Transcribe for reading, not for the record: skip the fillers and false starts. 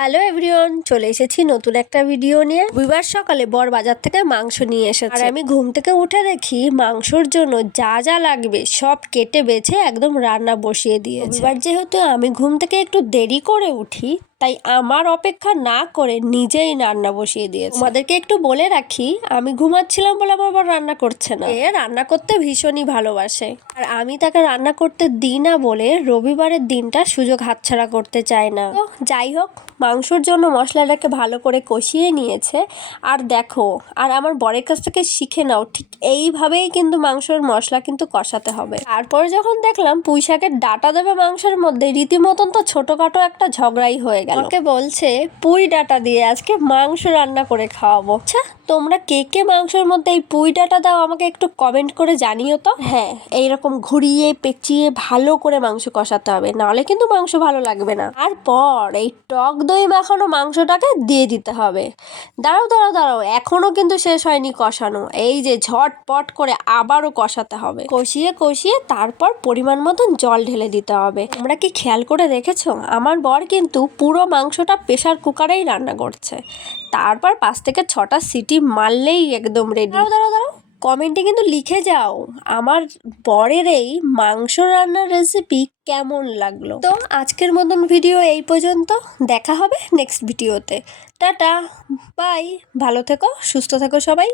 Hello everyone, চলে এসেছি নতুন একটা ভিডিও নিয়ে। রবিবার সকালে বর বাজার থেকে মাংস নিয়ে এসেছে আর আমি ঘুম থেকে উঠে দেখি মাংসর জন্য যা যা লাগবে সব কেটে বেছে একদম রান্না বসিয়ে দিয়েছে। এবার যেহেতু আমি ঘুম থেকে একটু দেরি করে উঠি, তাই আমার অপেক্ষা না করে নিজেই রান্না বসিয়ে দিয়েছে। তোমাদেরকে একটু বলে রাখি, আমি ঘুমাচ্ছিলাম বলে আমার বর রান্না করছে না। এ রান্না করতে ভীষণই ভালোবাসে, আর আমি তাকে রান্না করতে দিই না বলে রবিবারের দিনটা সুযোগ হাতছাড়া করতে চায় না। তো যাই হোক, মাংসর জন্য মশলাটাকে ভালো করে কষিয়ে নিয়েছে। আর দেখো, আর আমার বরের কাছ থেকে শিখে নাও, ঠিক এইভাবেই কিন্তু মাংসের মশলা কিন্তু কষাতে হবে। তারপর যখন দেখলাম পুঁই শাকের ডাঁটা দেবে মাংসের মধ্যে, রীতিমতন তো ছোটখাটো একটা ঝগড়াই হয়ে গেল। আমাকে বলছে পুঁই ডাঁটা দিয়ে আজকে মাংস রান্না করে খাওয়াবো। আচ্ছা, তোমরা কে কে মাংসের মধ্যে এই পুঁই ডাঁটা দাও আমাকে একটু কমেন্ট করে জানিও তো। হ্যাঁ, এইরকম ঘুরিয়ে পেঁচিয়ে ভালো করে মাংস কষাতে হবে, নাহলে কিন্তু মাংস ভালো লাগবে না। তারপর এই টক দই মাখানো মাংসটাকে দিয়ে দিতে হবে। দাঁড়াও দাঁড়াও দাঁড়াও, এখনো কিন্তু শেষ হয়নি কষানো। এই যে ঝটপট করে আবারও কষাতে হবে। কষিয়ে কষিয়ে তারপর পরিমাণ মতন জল ঢেলে দিতে হবে। তোমরা কি খেয়াল করে দেখেছো, আমার বর কিন্তু পুরো মাংসটা প্রেসার কুকারেই রান্না করছে। তারপর 5 থেকে 6টা সিটি মারলেই একদম রেডি। দাঁড়াও দাঁড়াও দাঁড়াও, কমেন্টে কিন্তু লিখে যাও আমার বরের এই মাংস রান্নার রেসিপি কেমন লাগলো। তো আজকের মতন ভিডিও এই পর্যন্ত, দেখা হবে নেক্সট ভিডিওতে। টাটা, বাই, ভালো থেকো, সুস্থ থেকো সবাই।